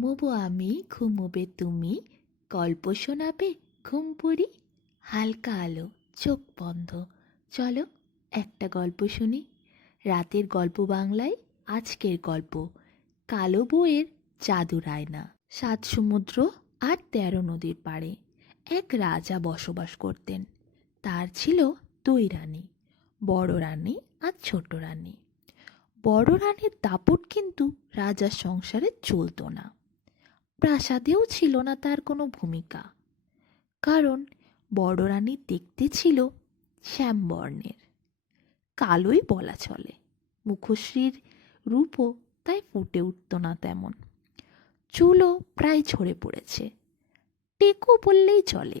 ঘুমোবো আমি, ঘুমোবে তুমি, গল্প শোনাবে ঘুম পড়ি। হালকা আলো, চোখ বন্ধ, চলো একটা গল্প শুনি। রাতের গল্প বাংলায় আজকের গল্প কালো বউয়ের জাদুর আয়না। 7 সমুদ্র আর 13 নদীর পাড়ে এক রাজা বসবাস করতেন। তার ছিল 2 রানী, বড় রানী আর ছোট রানী। বড় রানীর দাপট কিন্তু রাজার সংসারে চলতো না। প্রাসাদেও ছিল না তার কোনো ভূমিকা, কারণ বড় রানী দেখতে ছিল শ্যামবর্ণের, কালোই বলা চলে। মুখশ্রীর রূপও তাই ফুটে উঠত না তেমন। চুলও প্রায় ঝরে পড়েছে, টেকো বললেই চলে।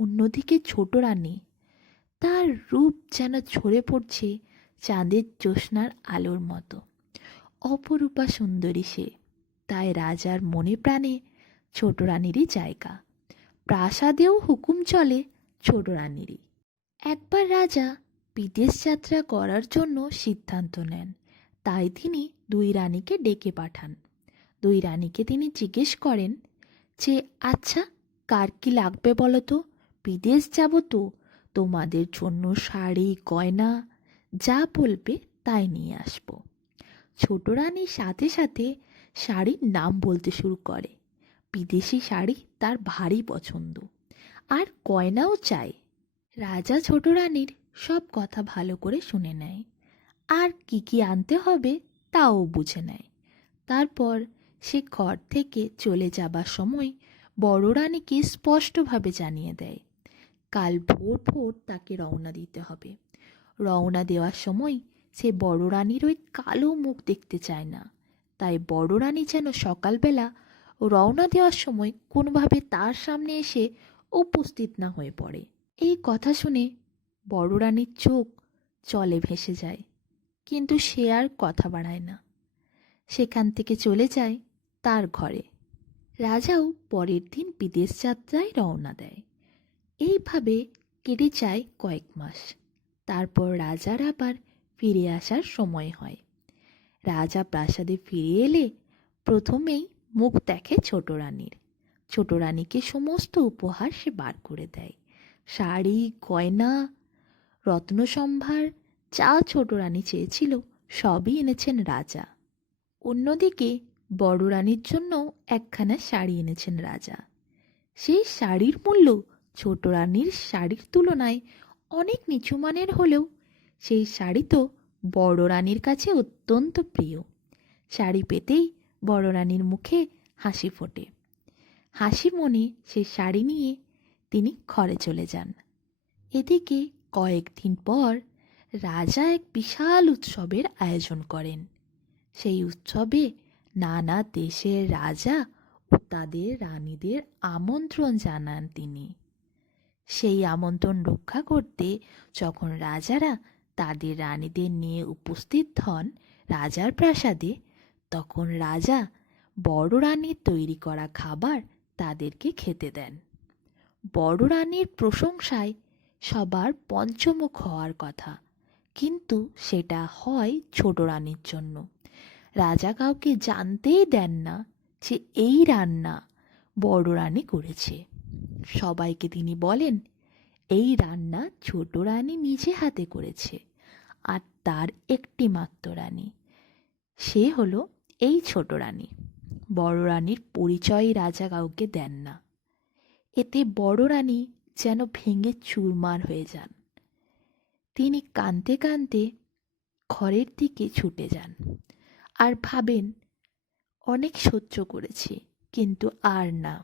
অন্যদিকে ছোট রানী, তার রূপ যেন ঝরে পড়ছে চাঁদের জ্যোৎস্নার আলোর মতো। অপরূপা সুন্দরী সে, তাই রাজার মনে প্রাণে ছোট রানীরই জায়গা। প্রাসাদেও হুকুম চলে ছোট রানীরই। একবার রাজা বিদেশ যাত্রা করার জন্য সিদ্ধান্ত নেন, তাই তিনি 2 রানীকে ডেকে পাঠান। 2 রানীকে তিনি জিজ্ঞেস করেন যে, আচ্ছা, কার কি লাগবে বলো তো? বিদেশ যাব তো, তোমাদের জন্য শাড়ি গয়না যা বলবে তাই নিয়ে আসবো। ছোট রানীর সাথে সাথে শাড়ির নাম বলতে শুরু করে। বিদেশি শাড়ি তার ভারী পছন্দ, আর গয়নাও চাই। রাজা ছোট রানীর সব কথা ভালো করে শুনে নেয়, আর কি কি আনতে হবে তাও বুঝে নেয়। তারপর সে ঘর থেকে চলে যাবার সময় বড় রানীকে স্পষ্টভাবে জানিয়ে দেয়, কাল ভোর ভোর তাকে রওনা দিতে হবে। রওনা দেওয়ার সময় সে বড় রানীর ওই কালো মুখ দেখতে চায় না, তাই বড় রানী যেন সকালবেলা রওনা দেওয়ার সময় কোনোভাবে তার সামনে এসে উপস্থিত না হয়ে পড়ে। এই কথা শুনে বড় রানীর চোখ জলে ভেসে যায়, কিন্তু সে আর কথা বাড়ায় না। সেখান থেকে চলে যায় তার ঘরে। রাজাও পরের দিন বিদেশ যাত্রায় রওনা দেয়। এইভাবে কেটে যায় কয়েক মাস। তারপর রাজার আবার ফিরে আসার সময় হয়। রাজা প্রাসাদে ফিরে এলে প্রথমেই মুখ দেখে ছোট রানীর। ছোট রানীকে সমস্ত উপহার সে বার করে দেয়। শাড়ি, গয়না, রত্নসম্ভার যা ছোট রানী চেয়েছিল সবই এনেছেন রাজা। অন্যদিকে বড় রানীর জন্য একখানা শাড়ি এনেছেন রাজা। সেই শাড়ির মূল্য ছোট রানীর শাড়ির তুলনায় অনেক নিচু মানের হলেও সেই শাড়ি তো বড় রানীর কাছে অত্যন্ত প্রিয়। শাড়ি পেতেই বড় রানীর মুখে হাসি ফোটে। হাসি মনে সেই শাড়ি নিয়ে তিনি ঘরে চলে যান। এদিকে কয়েকদিন পর রাজা এক বিশাল উৎসবের আয়োজন করেন। সেই উৎসবে নানা দেশের রাজা ও তাদের রানীদের আমন্ত্রণ জানান তিনি। সেই আমন্ত্রণ রক্ষা করতে যখন রাজারা তাদের রানীদের নিয়ে উপস্থিত হন রাজার প্রাসাদে, তখন রাজা বড় রানীর তৈরি করা খাবার তাদেরকে খেতে দেন। বড় রানীর প্রশংসায় সবার পঞ্চমুখ হওয়ার কথা, কিন্তু সেটা হয় ছোট রানীর জন্য। রাজা কাউকে জানতেই দেন না যে এই রান্না বড় রানী করেছে। সবাইকে তিনি বলেন, এই রান্না ছোট রানী নিজে হাতে করেছে, আর তার একটি মাত্র রানী, সে হলো এই ছোট রানী। বড় রানীর পরিচয় রাজা কাউকে দেন না। এতে বড় রানী যেন ভেঙে চুরমার হয়ে যান। তিনি কাঁদতে কাঁদতে ঘরের দিকে ছুটে যান আর ভাবেন, অনেক সহ্য করেছি, কিন্তু আর না,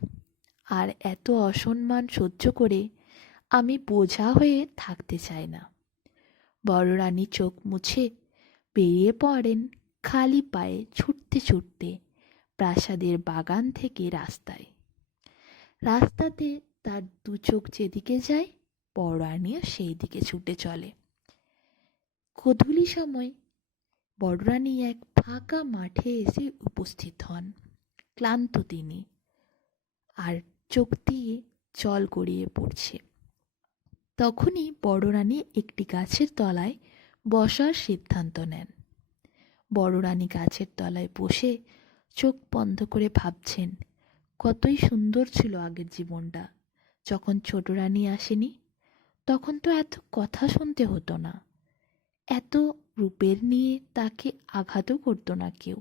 আর এত অসম্মান সহ্য করে আমি বোঝা হয়ে থাকতে চাই না। বড় রানী চোখ মুছে বেরিয়ে পড়েন খালি পায়ে ছুটতে ছুটতে প্রাসাদের বাগান থেকে রাস্তায়। রাস্তাতে তার 2 চোখ যেদিকে যায় বড় রানীও সেই দিকে ছুটে চলে। গোধূলি সময় বড় রানী এক ফাঁকা মাঠে এসে উপস্থিত হন। ক্লান্ত তিনি, আর চোখ দিয়ে জল গড়িয়ে পড়ছে। তখনই বড় রানী একটি গাছের তলায় বসার সিদ্ধান্ত নেন। বড় রানী গাছের তলায় বসে চোখ বন্ধ করে ভাবছেন কতই সুন্দর ছিল আগের জীবনটা। যখন ছোট রানী আসেনি তখন তো এত কথা শুনতে হতো না, এত রূপের নিয়ে তাকে আঘাতও করতো না কেউ।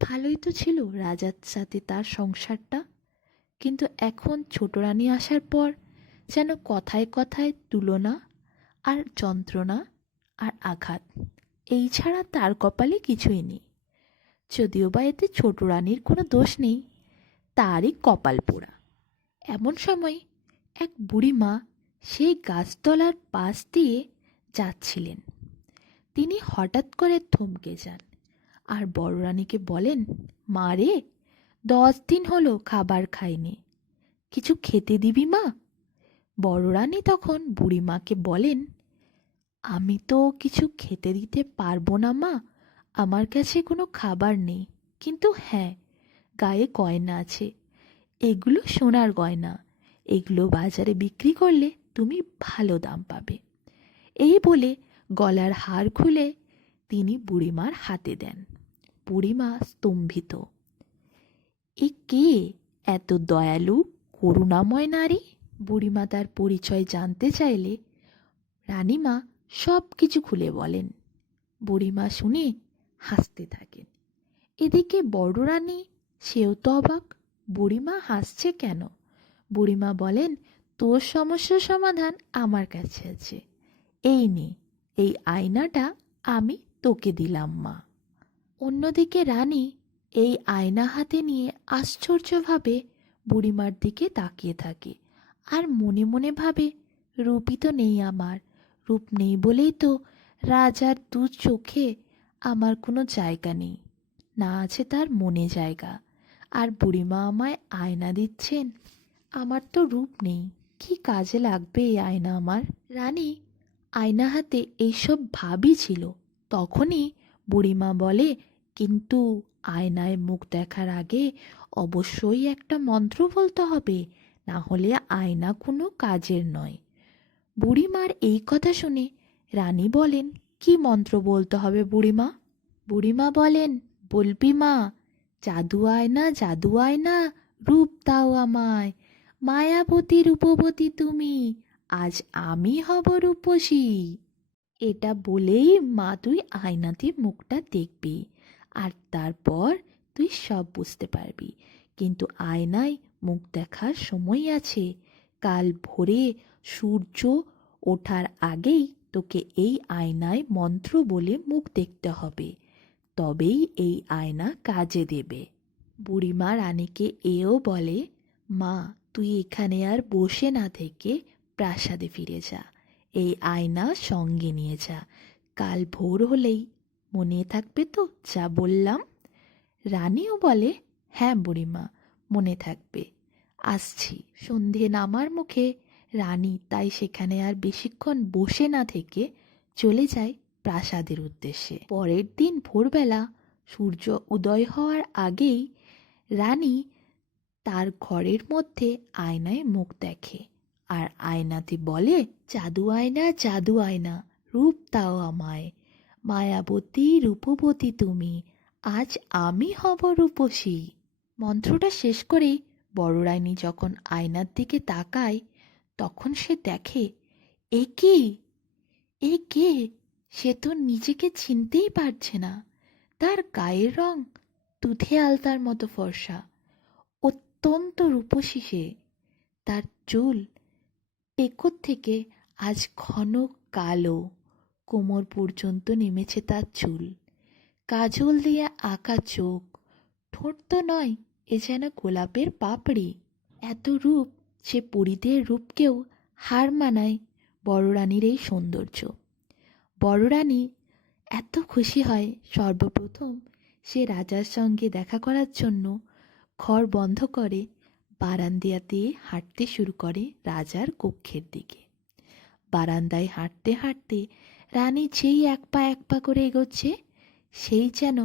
ভালোই তো ছিল রাজার সাথে তার সংসারটা। কিন্তু এখন ছোট রানী আসার পর যেন কথায় কথায় তুলনা আর যন্ত্রণা আর আঘাত, এই ছাড়া তার কপালে কিছুই নেই। যদিও বা এতে ছোট রানীর কোনো দোষ নেই, তারই কপাল পোড়া। এমন সময় এক বুড়ি মা সেই গাছতলার পাশ দিয়ে যাচ্ছিলেন। তিনি হঠাৎ করে থমকে যান আর বড় রানীকে বলেন, মা রে, 10 দিন হলো খাবার খাইনি, কিছু খেতে দিবি মা? বড় রানী তখন বুড়িমাকে বলেন, আমি তো কিছু খেতে দিতে পারবো না মা, আমার কাছে কোনো খাবার নেই। কিন্তু হ্যাঁ, গায়ে গয়না আছে, এগুলো সোনার গয়না, এগুলো বাজারে বিক্রি করলে তুমি ভালো দাম পাবে। এই বলে গলার হার খুলে তিনি বুড়িমার হাতে দেন। বুড়িমা স্তম্ভিত। এ কে এত দয়ালু করুণাময় নারী? বুড়িমা তার পরিচয় জানতে চাইলে রানীমা সব কিছু খুলে বলেন। বুড়িমা শুনে হাসতে থাকেন। এদিকে বড় রানী, সেও তো অবাক, বুড়িমা হাসছে কেন। বুড়িমা বলেন, তোর সমস্যার সমাধান আমার কাছে আছে, এই নে, এই আয়নাটা আমি তোকে দিলাম মা। অন্যদিকে রানী এই আয়না হাতে নিয়ে আশ্চর্যভাবে বুড়িমার দিকে তাকিয়ে থাকে আর মনে মনে ভাবে, রূপই তো নেই আমার, রূপ নেই বলেই তো রাজার 2 চোখে আমার কোনো জায়গা নেই, না আছে তার মনে জায়গা। আর বুড়িমা আমায় আয়না দিচ্ছেন, আমার তো রূপ নেই, কি কাজে লাগবে এই আয়না আমার? রানী আয়না হাতে এইসব ভাবই ছিল, তখনই বুড়িমা বলে, কিন্তু আয়নায় মুখ দেখার আগে অবশ্যই একটা মন্ত্র বলতে হবে, না হলে আয়না কোনো কাজের নয়। বুড়িমার এই কথা শুনে রানী বলেন, কি মন্ত্র বলতে হবে বুড়িমা? বুড়িমা বলেন, বলবি মা, জাদু আয়না, জাদু আয়না, রূপ দাও আমায়, মায়াবতী রূপবতী তুমি, আজ আমি হব রূপসী। এটা বলেই মা তুই আয়নাতে মুখটা দেখবি, আর তারপর তুই সব বুঝতে পারবি। কিন্তু আয়নায় মুখ দেখার সময় আছে, কাল ভোরে সূর্য ওঠার আগেই তোকে এই আয়নায় মন্ত্র বলে মুখ দেখতে হবে, তবেই এই আয়না কাজে দেবে। বুড়িমা রানীকে এও বলে, মা তুই এখানে আর বসে না থেকে প্রাসাদে ফিরে যা, এই আয়না সঙ্গে নিয়ে যা, কাল ভোর হলেই মনে থাকবে তো যা বললাম? রানীও বলে, হ্যাঁ বুড়িমা, মনে থাকবে, আসছি। সন্ধে নামার মুখে রানী তাই সেখানে আর বেশিক্ষণ বসে না থেকে চলে যায় প্রাসাদের উদ্দেশ্যে। পরের দিন ভোরবেলা সূর্য উদয় হওয়ার আগেই রানী তার ঘরের মধ্যে আয়নায় মুখ দেখে আর আয়নাতে বলে, জাদু আয়না, জাদু আয়না, রূপ দাও আমায়, মায়াবতী রূপবতী তুমি, আজ আমি হব রূপসী। মন্ত্রটা শেষ করে বড় রানী যখন আয়নার দিকে তাকায় তখন সে দেখে, এ কি, এ কে? সে তো নিজেকে চিনতেই পারছে না। তার গায়ের রং দুধে আলতার মতো ফর্সা, অত্যন্ত রূপসী সে। তার চুল পেকর থেকে আজ ঘন কালো, কোমর পর্যন্ত নেমেছে তার চুল, কাজল দিয়ে আঁকা চোখ, ঠোঁট তো নয়, এ যেন গোলাপের পাপড়ি। এত রূপ সে পরীদের রূপকেও হার মানায় বড় রানীর এই সৌন্দর্য। বড় রানী এত খুশি হয়, সর্বপ্রথম সে রাজার সঙ্গে দেখা করার জন্য ঘর বন্ধ করে বারান্দা দিয়ে হাঁটতে শুরু করে রাজার কক্ষের দিকে। বারান্দায় হাঁটতে হাঁটতে রানী যেই এক পা করে এগোচ্ছে, সেই যেন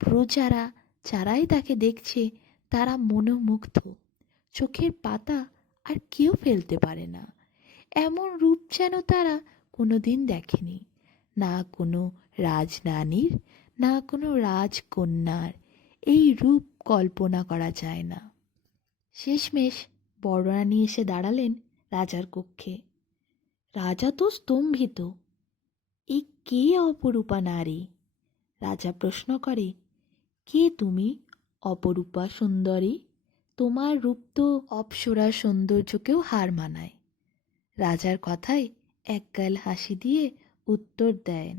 প্রজারা যারাই তাকে দেখছে তারা মনোমুগ্ধ, চোখের পাতা আর কেউ ফেলতে পারে না। এমন রূপ যেন তারা কোনোদিন দেখেনি, না কোনো রাজরানীর, না কোনো রাজকন্যার। এই রূপ কল্পনা করা যায় না। শেষমেশ বড় রানী এসে দাঁড়ালেন রাজার কক্ষে। রাজা তো স্তম্ভিত। এ কে অপরূপা নারী? রাজা প্রশ্ন করে, কে তুমি অপরূপা সুন্দরী? তোমার রূপ তো অপ্সরার সৌন্দর্যকেও হার মানায়। রাজার কথায় একগাল হাসি দিয়ে উত্তর দেন,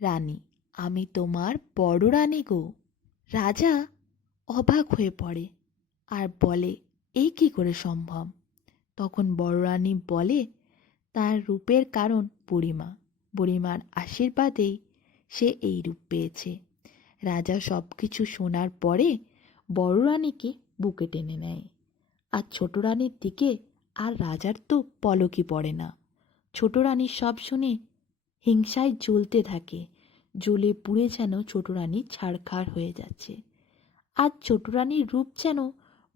রানী, আমি তোমার বড় রানী গো। রাজা অবাক হয়ে পড়ে আর বলে, এই কি করে সম্ভব? তখন বড় রানী বলে, তার রূপের কারণ বুড়িমা। বুড়িমার আশীর্বাদেই সে এই রূপ পেয়েছে। রাজা সব কিছু শোনার পরে বড় রানীকে বুকে টেনে নেয়। আর ছোট রানীর দিকে আর রাজার তো পলকই পড়ে না। ছোট রানী সব শুনে হিংসায় জ্বলতে থাকে। জ্বলে পুড়ে যেন ছোট রানী ছারখার হয়ে যাচ্ছে। আর ছোট রানীর রূপ যেন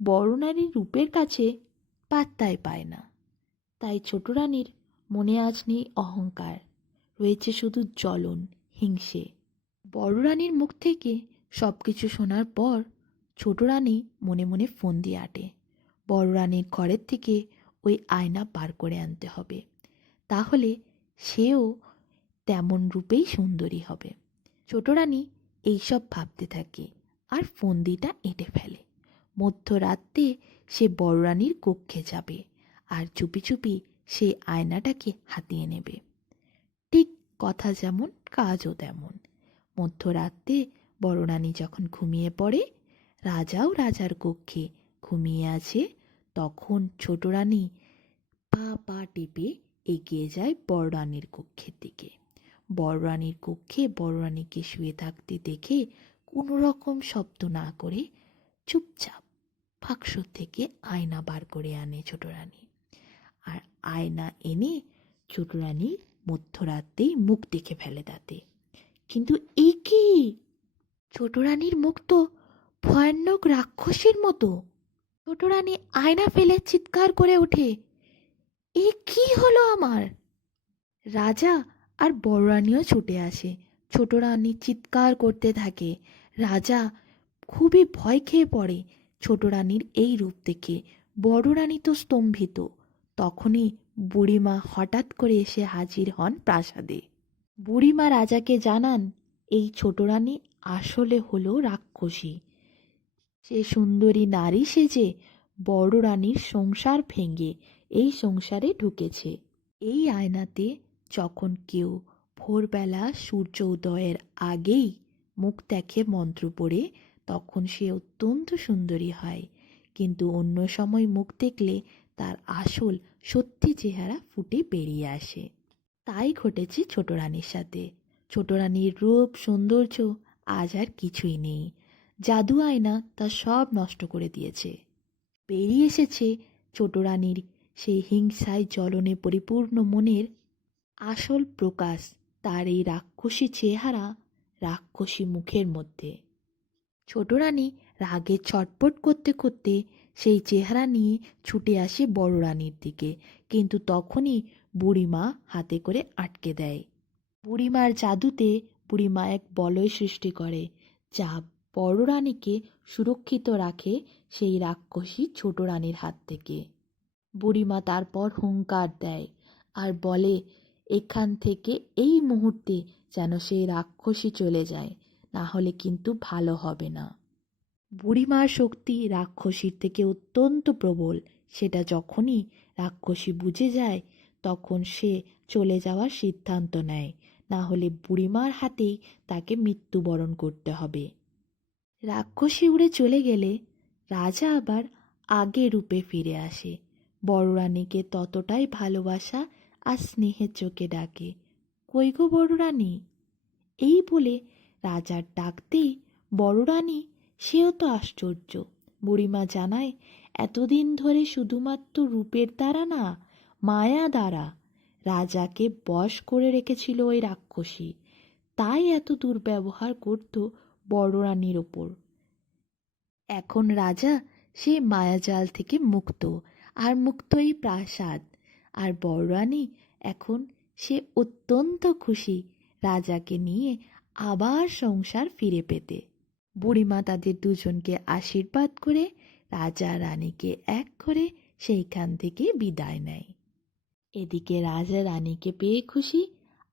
বড় রানীর রূপের কাছে পাত্তাই পায় না। তাই ছোট রানীর মনে আজ নেই অহংকার, রয়েছে শুধু জ্বলন, হিংসে। বড় রানীর মুখ থেকে সব কিছু শোনার পর ছোট রানী মনে মনে ফোন দিয়ে আটে, বড় রানীর ঘরের থেকে ওই আয়না বার করে আনতে হবে, তাহলে সেও তেমন রূপেই সুন্দরী হবে। ছোট রানী এইসব ভাবতে থাকে আর ফন্দিটা এঁটে ফেলে। মধ্যরাতে সে বড় রানীর কক্ষে যাবে আর চুপি চুপি সেই আয়নাটাকে হাতিয়ে নেবে। ঠিক কথা যেমন কাজও তেমন। মধ্যরাতে বড় রানী যখন ঘুমিয়ে পড়ে, রাজাও রাজার কক্ষে ঘুমিয়ে আছে, তখন ছোট রানী পা পা টিপে এগিয়ে যায় বড় রানীর কক্ষের দিকে। বড় রানীর কক্ষে বড় রানীকে শুয়ে থাকতে দেখে কোনো রকম শব্দ না করে চুপচাপ বাক্স থেকে আয়না বার করে আনে ছোট রানী। আর আয়না এনে ছোট রানী মধ্যরাতেই মুখ দেখে ফেলে তাতে। কিন্তু এ কি? ছোট রানীর মুখ তো ভয়ানক রাক্ষসীর মতো। ছোট রানী আয়না ফেলে চিৎকার করে ওঠে, এ কি হলো আমার? রাজা আর বড় রানীও ছুটে আসে। ছোট রানী চিৎকার করতে থাকে। রাজা খুবই ভয় খেয়ে পড়ে ছোট রানীর এই রূপ দেখে। বড় রানী তো স্তম্ভিত। তখনই বুড়িমা হঠাৎ করে এসে হাজির হন প্রাসাদে। বুড়িমা রাজাকে জানান, এই ছোট রানী আসলে হলো রাক্ষসী। সে সুন্দরী নারী সেজে বড় রানীর সংসার ভেঙে এই সংসারে ঢুকেছে। এই আয়নাতে যখন কেউ ভোরবেলা সূর্য উদয়ের আগেই মুখ দেখে মন্ত্র পড়ে, তখন সে অত্যন্ত সুন্দরী হয়। কিন্তু অন্য সময় মুখ দেখলে তার আসল সত্যি চেহারা ফুটে বেরিয়ে আসে। তাই ঘটেছে ছোট রানীর সাথে। ছোট রানীর রূপ সৌন্দর্য আজ আর কিছুই নেই। জাদু আয়না তা সব নষ্ট করে দিয়েছে। বেরিয়ে এসেছে ছোট রানীর সেই হিংসায় জ্বলনে পরিপূর্ণ মনের আসল প্রকাশ, তার এই রাক্ষসী চেহারা, রাক্ষসী মুখের মধ্যে। ছোট রানী রাগে ছটপট করতে করতে সেই চেহারা নিয়ে ছুটে আসে বড় রানীর দিকে, কিন্তু তখনই বুড়িমা হাতে করে আটকে দেয়। বুড়িমার জাদুতে বুড়িমা এক বলয় সৃষ্টি করে, যা বড় রানীকে সুরক্ষিত রাখে সেই রাক্ষসী ছোট রানীর হাত থেকে। বুড়িমা তারপর হুঙ্কার দেয় আর বলে, এখান থেকে এই মুহূর্তে যেন সেই রাক্ষসী চলে যায়, না হলে কিন্তু ভালো হবে না। বুড়িমার শক্তি রাক্ষসীর থেকে অত্যন্ত প্রবল। সেটা যখনই রাক্ষসী বুঝে যায়, তখন সে চলে যাওয়ার সিদ্ধান্ত নেয়, না হলে বুড়িমার হাতেই তাকে মৃত্যুবরণ করতে হবে। রাক্ষসী উড়ে চলে গেলে রাজা আবার আগের রূপে ফিরে আসে। বড় রানীকে ততটাই ভালোবাসা আর স্নেহের চোখে ডাকে, কই গো বড় রানী? এই বলে রাজার ডাকতেই বড় রানী, সেও তো আশ্চর্য। বুড়িমা জানায়, এতদিন ধরে শুধুমাত্র রূপের দ্বারা না, মায়া দ্বারা রাজাকে বশ করে রেখেছিল ওই রাক্ষসী। তাই এত দুর্ব্যবহার করত বড় রানীর ওপর। এখন রাজা সে মায়াজাল থেকে মুক্ত, আর মুক্ত এই প্রাসাদ। আর বড় রানী এখন সে অত্যন্ত খুশি রাজাকে নিয়ে আবার সংসার ফিরে পেতে। বুড়িমা তাদের দুজনকে আশীর্বাদ করে রাজা রানীকে এক করে সেইখান থেকে বিদায় নেয়। এদিকে রাজা রানীকে পেয়ে খুশি,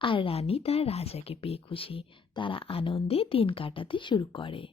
আর রানী তার রাজাকে পেয়ে খুশি। তারা আনন্দে দিন কাটাতে শুরু করে।